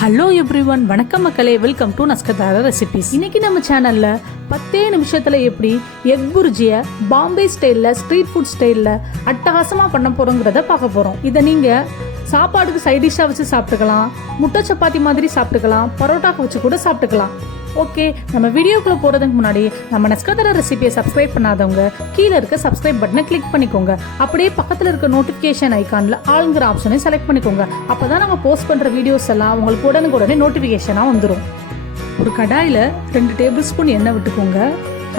Hello everyone, வணக்கம் மக்களே, welcome to நஸ்கத் recipes. இன்னைக்கு நம்ம சேனல்ல 10 நிமிஷத்துல எப்படி எக் புர்ஜியை பாம்பே ஸ்டைல்ல, ஸ்ட்ரீட் ஃபுட் ஸ்டைல்ல அட்டகாசமா பண்ண போறோங்கிறத பார்க்க போறோம். இதை நீங்க சாப்பாடுக்கு சைட் டிஷ்ஷா வச்சு சாப்பிட்டுக்கலாம், முட்டை சப்பாத்தி மாதிரி சாப்பிட்டுக்கலாம், பரோட்டாக்கு வச்சு கூட சாப்பிட்டுக்கலாம். ஓகே, நம்ம வீடியோக்குள்ள போறதுக்கு முன்னாடி நம்ம நஸ்கத் ரெசிபியை சப்ஸ்கிரைப் பண்ணாதவங்க கீழே இருக்க சப்ஸ்கிரைப் பட்டனை கிளிக் பண்ணிக்கோங்க. அப்படியே பக்கத்தில் இருக்க நோட்டிஃபிகேஷன் ஐக்கான்ல ஆளுங்கிற ஆப்ஷனை செலக்ட் பண்ணிக்கோங்க. அப்பதான் நம்ம போஸ்ட் பண்ற வீடியோஸ் எல்லாம் உங்களுக்கு உடனே நோட்டிஃபிகேஷனா வந்துடும். ஒரு கடாயில் 2 டேபிள் ஸ்பூன் எண்ணெய் விட்டுக்கோங்க.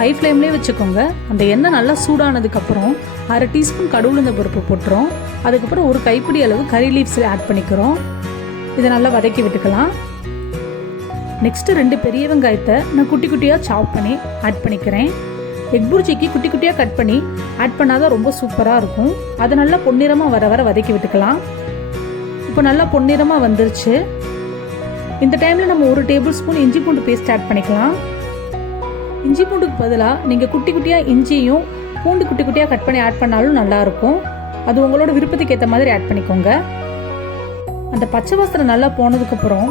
ஹை ஃப்ளேம்லேயே வச்சுக்கோங்க. அந்த எண்ணெய் நல்லா சூடானதுக்கப்புறம் 1/2 டீஸ்பூன் கடுகுளுந்த பருப்பு போட்டுரும். அதுக்கப்புறம் ஒரு கைப்பிடி அளவு கறி லீவ்ஸ் ஆட் பண்ணிக்கிறோம். இதை நல்லா வதக்கி விட்டுக்கலாம். நெக்ஸ்ட் 2 பெரிய வெங்காயத்தை நான் குட்டி குட்டியாக சாப் பண்ணி ஆட் பண்ணிக்கிறேன். எக் புர்ஜிக்கு குட்டி குட்டியாக கட் பண்ணி ஆட் பண்ணாதான் ரொம்ப சூப்பராக இருக்கும். அதை நல்லா பொன்னிறமாக வர வதக்கி விட்டுக்கலாம். இப்போ நல்லா பொன்னிறமாக வந்துருச்சு. இந்த டைமில் நம்ம 1 டேபிள் ஸ்பூன் இஞ்சி பூண்டு பேஸ்ட் ஆட் பண்ணிக்கலாம். இஞ்சி பூண்டுக்கு பதிலாக நீங்கள் குட்டி குட்டியாக இஞ்சியும் பூண்டு குட்டி குட்டியாக கட் பண்ணி ஆட் பண்ணாலும் நல்லாயிருக்கும். அது உங்களோட விருப்பத்துக்கு ஏற்ற மாதிரி ஆட் பண்ணிக்கோங்க. அந்த பச்சை வாசனை நல்லா போனதுக்கப்புறம்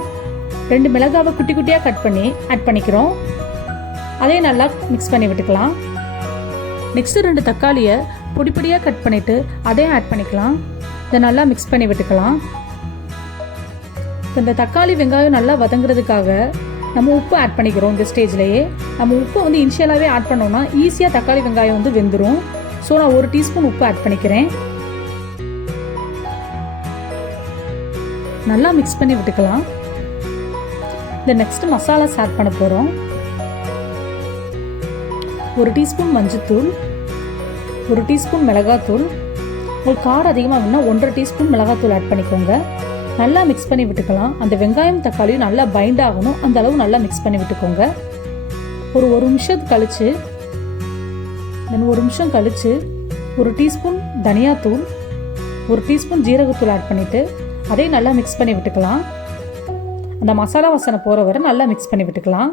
2 மிளகாவை குட்டி குட்டியாக கட் பண்ணி ஆட் பண்ணிக்கிறோம். அதையும் நல்லா மிக்ஸ் பண்ணி விட்டுக்கலாம். நெக்ஸ்ட்டு 2 தக்காளியை பொடியாக கட் பண்ணிவிட்டு அதையும் ஆட் பண்ணிக்கலாம். இதை நல்லா மிக்ஸ் பண்ணி விட்டுக்கலாம். இந்த தக்காளி வெங்காயம் நல்லா வதங்குறதுக்காக நம்ம உப்பு ஆட் பண்ணிக்கிறோம். இந்த ஸ்டேஜ்லேயே நம்ம உப்பு இனிஷியலாகவே ஆட் பண்ணோம்னா ஈஸியாக தக்காளி வெங்காயம் வெந்துடும். ஸோ நான் 1 டீஸ்பூன் உப்பு ஆட் பண்ணிக்கிறேன். நல்லா மிக்ஸ் பண்ணி விட்டுக்கலாம். இந்த நெக்ஸ்ட் மசாலாஸ் ஆட் பண்ண போகிறோம். 1 டீஸ்பூன் மஞ்சத்தூள், 1 டீஸ்பூன் மிளகாத்தூள். உங்களுக்கு காரம் அதிகமாக வேணும்னா 1.5 டீஸ்பூன் மிளகாத்தூள் ஆட் பண்ணிக்கோங்க. நல்லா மிக்ஸ் பண்ணி விட்டுக்கலாம். அந்த வெங்காயம் தக்காளியும் நல்லா பைண்ட் ஆகணும். அந்த அளவு நல்லா மிக்ஸ் பண்ணி விட்டுக்கோங்க. ஒரு நிமிஷம் கழிச்சு 1 டீஸ்பூன் தனியாத்தூள், 1 டீஸ்பூன் ஜீரகத்தூள் ஆட் பண்ணிவிட்டு அதையும் நல்லா மிக்ஸ் பண்ணி விட்டுக்கலாம். அந்த மசாலா வாசனை போகிற வரை நல்லா மிக்ஸ் பண்ணி விட்டுக்கலாம்.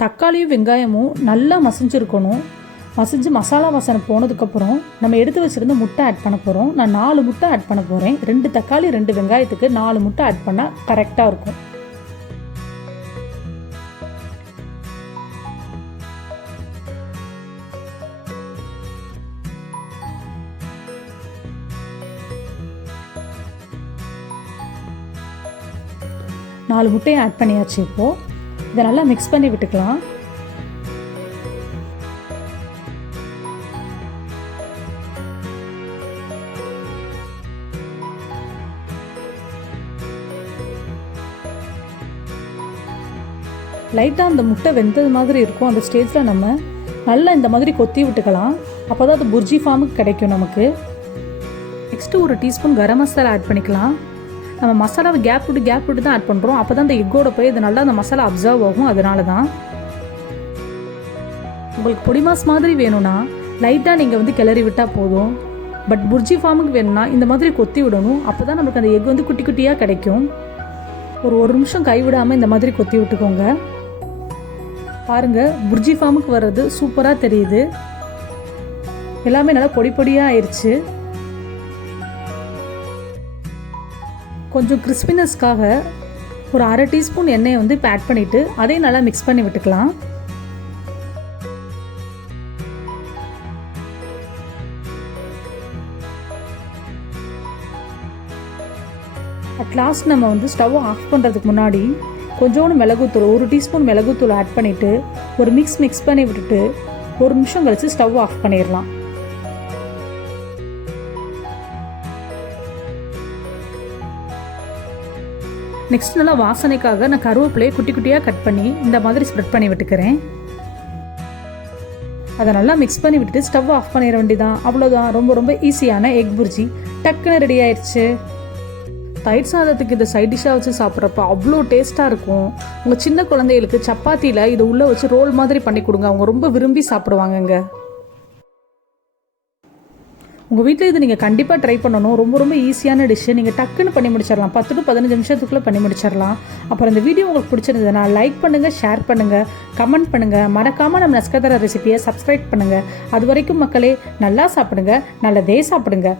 தக்காளியும் வெங்காயமும் நல்லா மசிஞ்சிருக்கணும். மசிஞ்சு மசாலா வாசனை போனதுக்கப்புறம் நம்ம எடுத்து வச்சுருந்து முட்டை ஆட் பண்ண போகிறோம். நான் 4 முட்டை ஆட் பண்ண போகிறேன். 2 தக்காளி 2 வெங்காயத்துக்கு 4 முட்டை ஆட் பண்ணால் கரெக்டாக இருக்கும். நாலு முட்டையை ஆட் பண்ணியாச்சு. இப்போது இதை நல்லா மிக்ஸ் பண்ணி விட்டுக்கலாம். லைட்டாக அந்த முட்டை வெந்தது மாதிரி இருக்கும். அந்த ஸ்டேஜில் நம்ம நல்லா இந்த மாதிரி கொத்தி விட்டுக்கலாம். அப்போ தான் அது புர்ஜி ஃபார்முக்கு கிடைக்கும் நமக்கு. Next 1 teaspoon garam masala add பண்ணிக்கலாம். நம்ம மசாலாவை கேப் விட்டு தான் ஆட் பண்ணுறோம். அப்போ தான் அந்த எக்கோட போய் இது நல்லா அந்த மசாலா அப்சர்வ் ஆகும். அதனால தான் உங்களுக்கு பொடிமாஸ் மாதிரி வேணும்னா லைட்டாக நீங்கள் கிளறி விட்டால் போதும். பட் புர்ஜி ஃபார்முக்கு வேணும்னா இந்த மாதிரி கொத்தி விடணும். அப்போ தான் நமக்கு அந்த எக் குட்டி குட்டியாக கிடைக்கும். ஒரு நிமிஷம் கைவிடாமல் இந்த மாதிரி கொத்தி விட்டுக்கோங்க. பாருங்கள், புர்ஜி ஃபார்முக்கு வர்றது சூப்பராக தெரியுது. எல்லாமே நல்லா பொடியாக ஆயிடுச்சு. கொஞ்சம் கிறிஸ்பினஸ்க்காக ஒரு 1/2 டீஸ்பூன் எண்ணெயை இப்போ ஆட் பண்ணிவிட்டு அதையும் நல்லா மிக்ஸ் பண்ணி விட்டுக்கலாம். அட் லாஸ்ட் நம்ம ஸ்டவ் ஆஃப் பண்ணுறதுக்கு முன்னாடி கொஞ்சோண்டு மிளகுத்தூள், 1 டீஸ்பூன் மிளகுத்தூள் ஆட் பண்ணிவிட்டு ஒரு மிக்ஸ் பண்ணி விட்டுட்டு 1 நிமிஷம் கழித்து ஸ்டவ் ஆஃப் பண்ணிடலாம். நெக்ஸ்ட் நல்லா வாசனைக்காக நான் கருவேப்பிலையை குட்டி குட்டியாக கட் பண்ணி இந்த மாதிரி ஸ்ப்ரெட் பண்ணி விட்டுக்கிறேன். அதை நல்லா மிக்ஸ் பண்ணி விட்டுட்டு ஸ்டவ் ஆஃப் பண்ணிட வேண்டியதான். அவ்வளோதான், ரொம்ப ஈஸியான எக் புர்ஜி டக்குன்னு ரெடி ஆயிடுச்சு. தயிர் சாதத்துக்கு இதை சைட் டிஷ்ஷாக வச்சு சாப்பிட்றப்ப அவ்வளோ டேஸ்ட்டாக இருக்கும். உங்கள் சின்ன குழந்தைகளுக்கு சப்பாத்தியில் இதை உள்ளே வச்சு ரோல் மாதிரி பண்ணி கொடுங்க. அவங்க ரொம்ப விரும்பி சாப்பிடுவாங்கங்க. உங்கள் வீட்டில் இது நீங்கள் கண்டிப்பாக ட்ரை பண்ணணும். ரொம்ப ஈஸியான டிஷ்ஷு. நீங்கள் டக்குன்னு பண்ணி முடிச்சிடலாம். 10 to 15 நிமிஷத்துக்குள்ளே பண்ணி முடிச்சிடலாம். அப்புறம் இந்த வீடியோ உங்களுக்கு பிடிச்சிருந்ததுன்னா லைக் பண்ணுங்கள், ஷேர் பண்ணுங்கள், கமெண்ட் பண்ணுங்கள். மறக்காமல் நம்ம நஸ்கத் ரெசிபியை சப்ஸ்கிரைப் பண்ணுங்கள். அது வரைக்கும் மக்களே, நல்லா சாப்பிடுங்க, நல்லதே சாப்பிடுங்க.